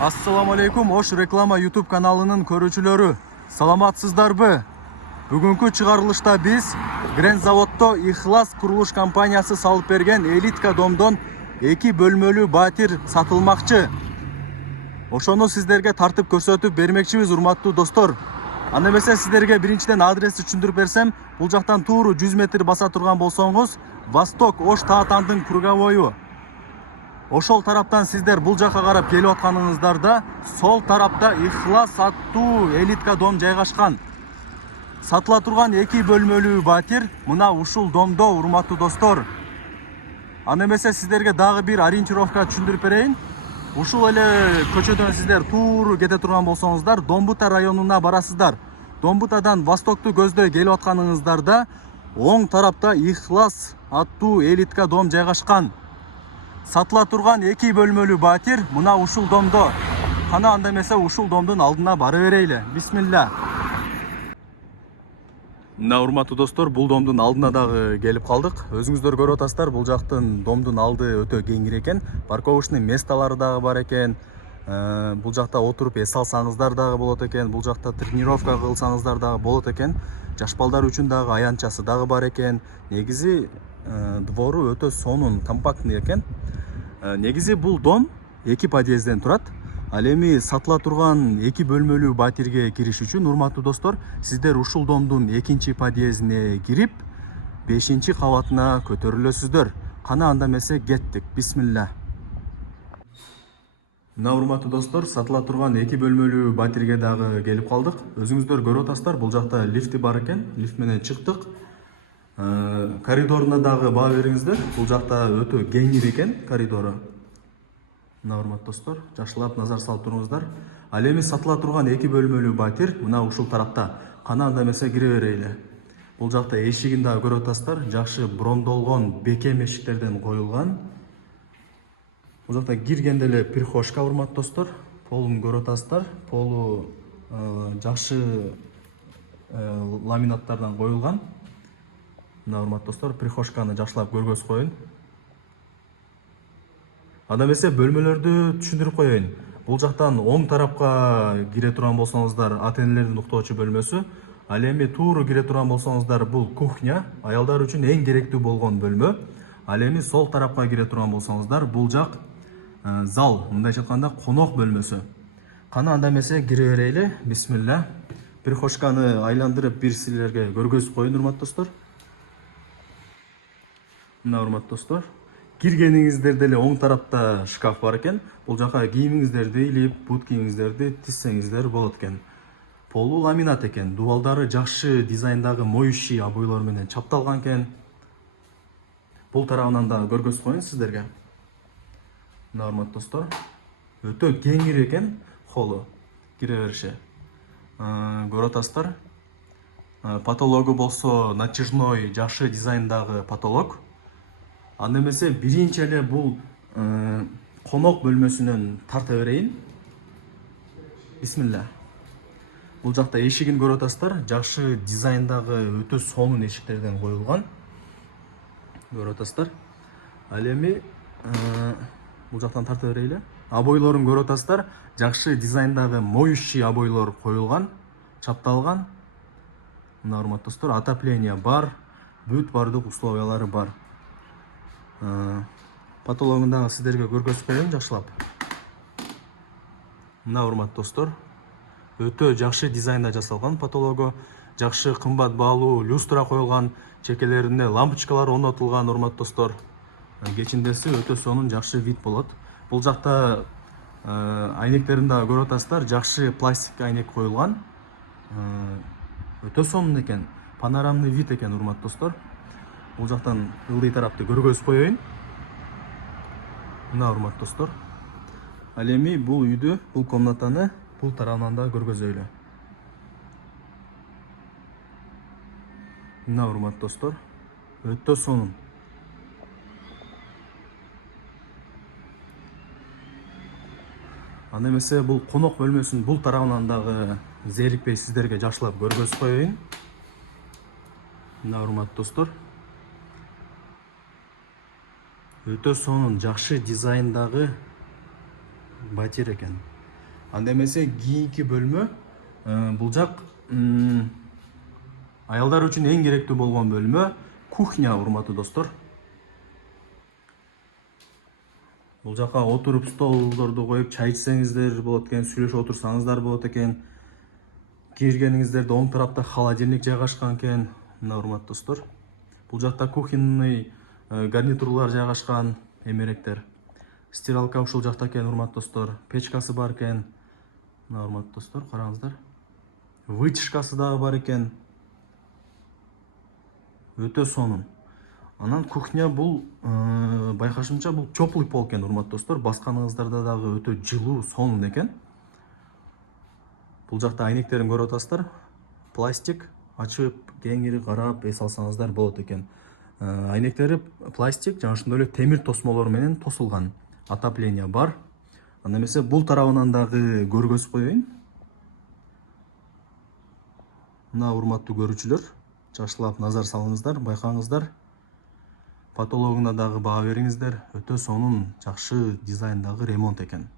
Assalamu alaikum, Oş Reklama YouTube kanalının көрүүчүлөрү. Саламатсыздарбы? Бүгүнкү чыгарылышта биз Grand Zavodто Ихлас курулуш компаниясы салып берген элитка домдон 2 бөлмөлүү батир сатылмакчы. Ошону сиздерге тартып көрсөтүп бермекчибиз, урматтуу достор. Анда эмесе сиздерге биринчиден адрести түшүндүрүп берсем, бул жактан тууру 100 метр баса турган болсоңуз, Восток Ош Таатандын круговою. Ошол тараптан сиздер бул жака карап келип атканыңыздарда, сол тарапта Ихлас аттуу элитка дом жайгашкан. Сатыла турган 2 бөлмөлүү батир мына ушул домдо, урматтуу достор. Анда эмесе сиздерге дагы бир ориентировка түшүндүрүп берейин. Ушул эле көчөдөн сиздер тууру кете турган болсоңуздар, Домбута районуна барасыздар. Домбутадан Востокту көздөй келип атканыңыздарда, оң тарапта Ихлас аттуу элитка дом жайгашкан. Сатыла турган 2 бөлмөлүү батир мына ушул домдо. Кана анда эмесе ушул домдун алдына бара берейле. Бисмилла. Мына урматтуу достор, бул домдун алдына дагы келип калдык. Өзүңүздөр көрүп атасыздар, бул жактын домдун алды өтө кеңир экен. Парковочный месталары дагы бар экен. Бул жакта отуруп эс алсаңыздар дагы болот экен. Бул жакта тренировка кылсаңыздар дагы болот экен. Жаш балдар үчүн дагы аянтчасы дагы бар экен. Негизи двору өтө сонун, компактный экен. Негизи бул дом 2 подъезден турат. Ал эми сатыла турган 2 бөлмөлүү батирге кириш үчүн, урматтуу достор, сиздер ушул домдун 2 подъездине кирип, 5 кабатына көтөрүлөсүздөр. Кана анда эмесе кеттик. Бисмилла. Мына урматтуу достор, сатыла турган 2 бөлмөлүү батирге дагы келип калдык. Өзүңүздөр көрүп атасыздар, бул жакта лифти бар экен. Лифт менен чыктык. Коридоруна дагы баа бериңиздер. Бул жакта өтө кеңир экен коридору. Мына урматтуу достор, жакшылап назар салып туруңуздар. Ал эми сатыла турган 2 бөлмөлүү батир мына ушул тарапта. Кана анда эмесе кире берейле. Бул жакта эшигин дагы көрүп атасыздар, жакшы брондолгон бекем эшиктерден коюлган. Бул жакта киргенде эле прихожка, урматтуу достор. Полун көрүп атасыздар. Полу жакшы ламинаттардан коюлган. Мына урматтуу достор, прихожканы жакшылап көргөз коюн. Анда эмесе бөлмөлөрдү түшүндүрүп коеюн. Бул жактан оң тарапка кире турган болсоңуздар, ата-энелердин уктоочу бөлмөсү. Ал эми тууру кире турган болсоңуздар, бул кухня, аялдар үчүн эң керектүү болгон бөлмө. Ал эми сол тарапка кире турган болсоңуздар, бул жак зал, мындайча айтканда конок бөлмөсү. Кана анда эмесе кире берейле. Бисмилла. Прихожканы айландырып бир силерге көргөзүп коеюн, урматтуу достор. Мына урматтуу достор, киргениңиздерде эле оң тарапта шкаф бар экен. Бул жака кийимиңиздерди илип, бут кийимиңиздерди тизсеңиздер болот экен. Полу ламинат экен. Дубалдары жакшы дизайндагы моющий обойлор менен чапталган экен. Бул тарабынан да көргөзүп коеюн сиздерге. Мына урматтуу достор, өтө кеңир экен холу, кире бериши. Көрүп атасыздар. Потологу болсо натяжной, жакшы дизайндагы потолок. Анда эмесе биринчи эле бул конок бөлмөсүнөн тарта берейин. Бисмилла. Бул жакта эшигин көрүп атасыздар, жакшы дизайндагы өтө сонун эшиктерден коюлган. Көрүп атасыздар. Ал эми бул жактан тарта берейле. Обойлорун көрүп атасыздар, жакшы дизайндагы моющий обойлор коюлган, чапталган. Мына урматтуу достор, отопление бар, бүт бардык условиялары бар. Потологун дагы сиздерге көргөзүп коеюн жакшылап. Мына урматтуу достор, өтө жакшы дизайнда жасалган потологу, жакшы кымбат баалуу люстра коюлган, чекелерине лампочкалар орнотулган, урматтуу достор. Кечиндеси өтө сонун жакшы вид болот. Бул жакта айнектерин дагы көрүп атасыздар, жакшы пластик айнек коюлган. Өтө сонун экен, панорамный вид экен, урматтуу достор. Бул жактан ылдый тарапты көргөзүп коеюн. Мына урматтуу достор. Ал эми бул үйдү, бул комнатаны бул тарабынан да көргөзөйлү. Мына урматтуу достор, өтө сонун. Анда эмесе бул конок бөлмөсүнүн бул тарабынан дагы зерикпей сиздерге жакшылап көргөзүп коеюн. Мына урматтуу достор, өтө сонун жакшы дизайндагы батир экен. Анда эмесе кийинки бөлмө бул жак аялдар үчүн эң керектүү болгон бөлмө кухня, урматтуу достор. Бул жака отуруп столдорду коюп чай ичсеңиздер болот экен, сүйлөшүп отурсаңыздар болот экен. Киргениңиздерде оң тарапта холодильник жайгашкан экен. Мына урматтуу достор. Бул жакта кухонный гарнитурлар жайгашкан, эмеректер. Стиралка ушул жакта экен, урматтуу достор. Печкасы бар экен. Мына урматтуу достор, караңыздар. Вытяжкасы дагы бар экен. Өтө сонун. Анан кухня бул байкашымча бул теплый пол экен, урматтуу достор. Басканыңыздарда дагы өтө жылуу, сонун экен. Бул жакта айнектерин көрүп атасыздар. Пластик, ачып, кеңири карап эс алсаңыздар болот экен. Айнектери пластик, жана ошондой эле темир тосмолор менен тосулган. Отопление бар. Анда эмесе бул тарабынан дагы көргөзүп коеюн. Мына урматтуу көрүүчүлөр, жакшылап назар салыңыздар, байкаңыздар. Потологуна дагы баа бериңиздер. Өтө сонун, жакшы дизайндагы ремонт экен.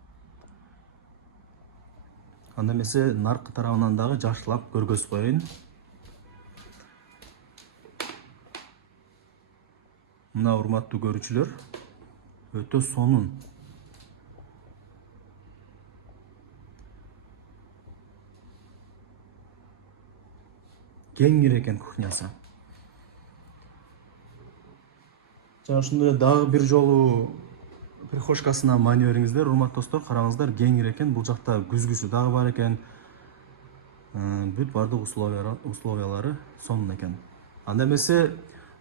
Анда эмесе наркы тарабынан дагы жакшылап көргөзүп коеюн. Мына урматтуу көрүүчүлөр, өтө сонун. Кеңир экен кухнясы. Жана ошондой дагы бир жолу прихожкасына маани бериңиздер, урматтуу достор, караңыздар, кеңир экен. Бул жакта күзгүсү дагы бар экен. Бүт бардык условиялары сонун экен. Анда эмесе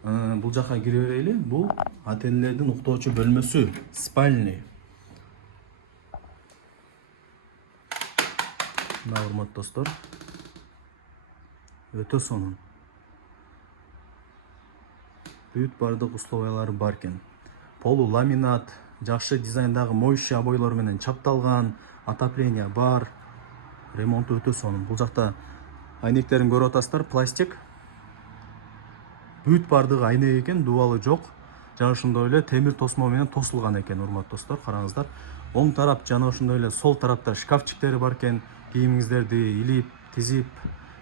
бул жака кире берели. Бул ата-энелердин уктоочу бөлмөсү, спальный. Мына урматтуу достор, өтө сонун. Бүт бардык условиялары бар экен. Полу ламинат, жакшы дизайндагы моющий обойлор менен чапталган, отопление бар. Ремонту өтө сонун. Бул жакта айнектерин көрүп атасыздар, пластик. Бүт бардыгы айнек экен, дубалы жок. Жана ошондой эле темир тосмо менен тосулган экен, урматтуу достор, караңыздар. Оң тарап жана ошондой эле сол тарапта шкафчиктери бар экен. Кийимиңиздерди илип, тизип,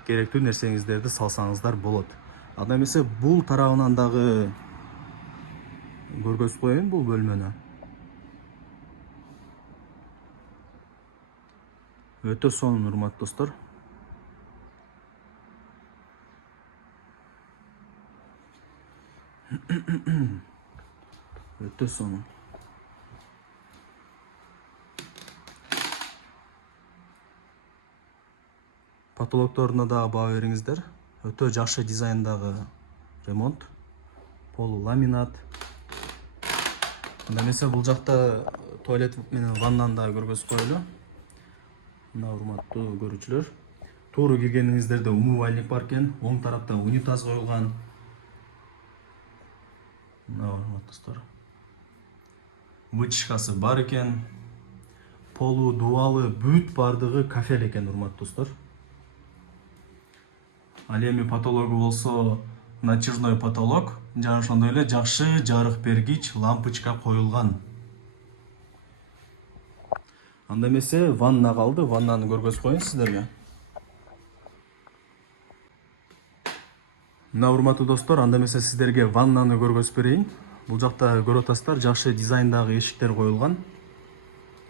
керектүү нерсеңиздерди салсаңыздар болот. Анда эмесе бул тарабынан дагы көргөзүп коеюн бул бөлмөнү. Өтө сонун, урматтуу достор. Өтө сонун. Потолокторуна дагы баа бериңиздер. Өтө жакшы дизайндагы ремонт. Полу ламинат. Анда эмесе бул жакта туалет менен ваннаны дагы көргөзүп коелу. Мына урматтуу көрүүчүлөр, тууру киргениңиздерде умывальник бар экен. Оң тарапта унитаз коюлган. Мына урматтуу достор, вытяжкасы бар экен. Полу, дубалы, бүт бардыгы кафель экен, урматтуу достор. Ал эми потологу болсо натяжной потолок, жана ошондой эле жакшы жарык бергич лампочка коюлган. Анда эмесе ванна калды, ваннаны көргөзүп коеюн сиздерге. Мына урматтуу достор, анда эмесе сиздерге ваннаны көргөзүп берейин. Бул жакта көрүп атасыздар, жакшы дизайндагы эшиктер коюлган.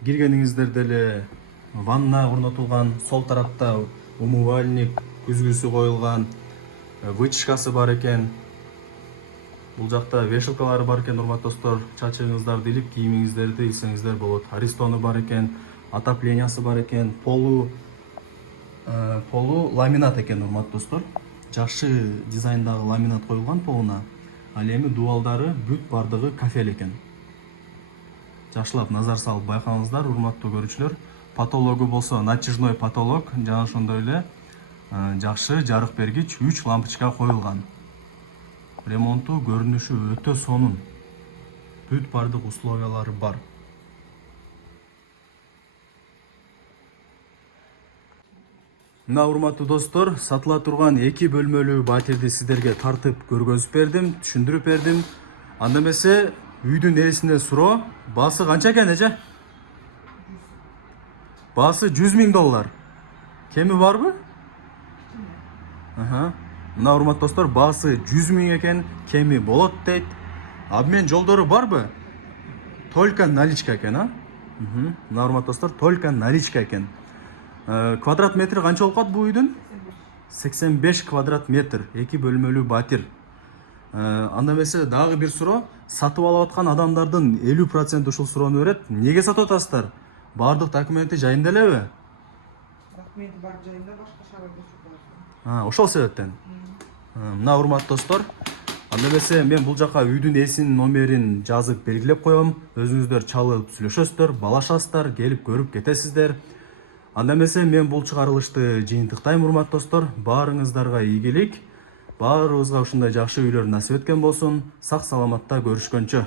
Киргениңиздерде эле ванна орнотулган, сол тарапта умывальник, күзгүсү коюлган, вытяжкасы бар экен. Бул жакта вешалкалары бар экен, урматтуу достор. Чачыңыздарды илип, кийимиңиздерди илсеңиздер болот. Аристону бар экен, отоплениясы бар экен, полу ламинат экен, урматтуу достор. Жакшы дизайндагы ламинат коюлган полуна. Ал эми дубалдары бүт бардыгы кафель экен. Жакшылап назар салып байкаңыздар, урматтуу көрүүчүлөр. Потологу болсо натяжной потолок, жана ошондой эле жакшы жарык бергич 3 лампочка коюлган. Ремонту, көрүнүшү өтө сонун. Бүт бардык условиялары бар. Мына урматтуу достор, сатыла турган 2 бөлмөлүү батирди сиздерге тартып көргөзүп бердим, түшүндүрүп бердим. Анда эмесе үйдүн ээлесине суроо, баасы канча экен эже? Баасы 100 000 доллар. Кеми барбы? Мына урматтуу достор, баасы 100 000 экен, кеми болот дейт. Обмен жолдору барбы? Только наличка экен, а? Мына урматтуу достор, только наличка экен. Квадрат метри канча болуп калат бул үйдүн? 85 квадрат метр, 2 бөлмөлүү батир. Анда эмесе дагы бир суроо, сатып алып аткан адамдардын 50% ушул суроону берет. Неге сатып атасыздар? Бардык документи жайында элеби? Документи бар жайында, башка шаарга чыкпайсың. Ошол себептен. Мына урматтуу достор, анда эмесе мен бул жака үйдүн ээсинин номерин жазып белгилеп коем. Өзүңүздөр чалып сүйлөшөсүздөр, балашасыздар, келип көрүп кетесиздер. Анда эмесе мен бул чыгарылышты жыйынтыктайм урматтуу достор. Баарыңыздарга ийгилик. Баарыбызга ушундай жакшы үйлөр насип эткен болсун. Сак саламатта көрүшкөнчө.